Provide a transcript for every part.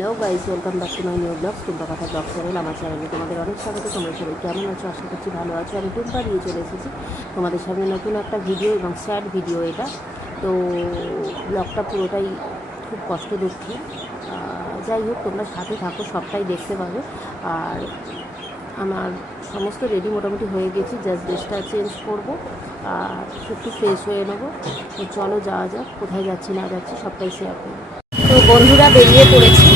Hello guys, welcome back to my new blog. Tumpa কথা blog channel, আমার চ্যানেলে তোমাদের অনেক স্বাগত। তোমরা সবাই কেমন আছো? আশা করছি ভালো আছো। আমি টুম্পা দিয়ে চলে এসেছি। তোমাদের সামনে নতুন একটা ভিডিও এবং স্যাড ভিডিও এটা। তো ব্লগটা পুরোটাই খুব কষ্ট দুঃখী। যাই হোক, তোমরা সাথে থাকো, সবটাই দেখতে পাবে। আর আমার সমস্ত রেডি মোটামুটি হয়ে গেছি। জাস্ট ড্রেসটা চেঞ্জ করব। আর একটু ফ্রেশ হয়ে নেব। তো চলো যাওয়া যাক, কোথায় যাচ্ছি, না যাচ্ছি, সবটাই শেয়ার করব। তো বন্ধুরা, বেরিয়ে পড়েছি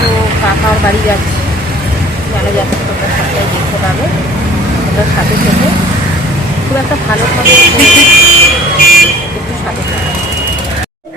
তো কাকার বাড়ি যাচ্ছি জানা যাচ্ছে তোমরা সবটাই দেখতে পাবে তোমরা সাথে থেকে খুব একটা ভালো খবর নেই। একটু সাথে থাকো।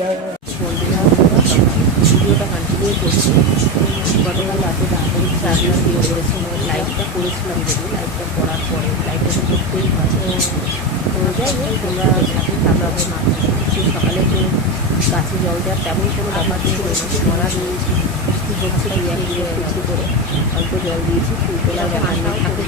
দাঁড়া ভিডিওটা কন্টিনিউ করছি গতকাল রাতে তাড়াতাড়ি চাকরি দিয়ে করেছি লাইভটা করেছিলাম যদি লাইভটা করার পরে লাইভটা তো করতেই হয়। তো যাই হোক তোমরা সাথে না সে সকালে তো গাছে জল দেওয়ার তেমন কোনো ব্যাপার ছিল না। করার বৃষ্টি হচ্ছে কিছু করে অল্প জল দিয়েছি ফুল তোলার ব্যাপার নেই ঠাকুর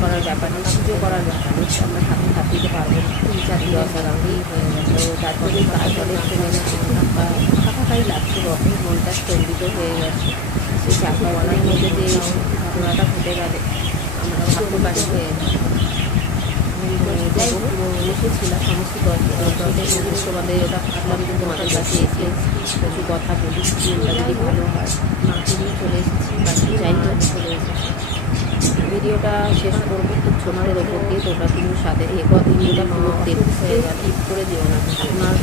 করার ব্যাপার নেই পুজো করার ব্যাপার নেই আমরা ঠাকুর থাকতে পারব না। তিন চারটি দশ আরামেই হয়ে গেছে তো তারপরে তারপরে ফেলে না ফাঁকা ফাঁকাই লাগছে বটে মনটা স্তম্ভিত হয়ে গেছে সেই চাকরি বলার মধ্যে যে ঘটনাটা ঘটে গেলে আমরা ভাবতে পারি হয়ে এসেছিলাম সমস্ত তোমাদের ওটা যে কাছে এসে কথা হয় নিয়ে চলে ভিডিওটা শেষ করব খুব ছোটদের ওপর দিয়ে তোমরা কিন্তু সাথে এ ভিডিওটা পুরো দেখতে হয়ে স্কিপ করে দিও না আপনার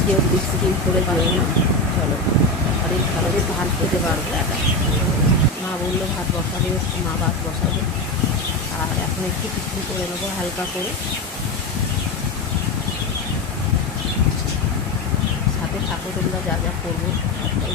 কেউ স্কিপ করে দিও না চলো আর এই ভালো ভাত খেতে পারব বলল ভাত বসাবে মা ভাত বসাবে। আর এখন একটু টিফিন করে নেব, হালকা করে। সাথে থাকো তোমরা যা যা করব, সবটাই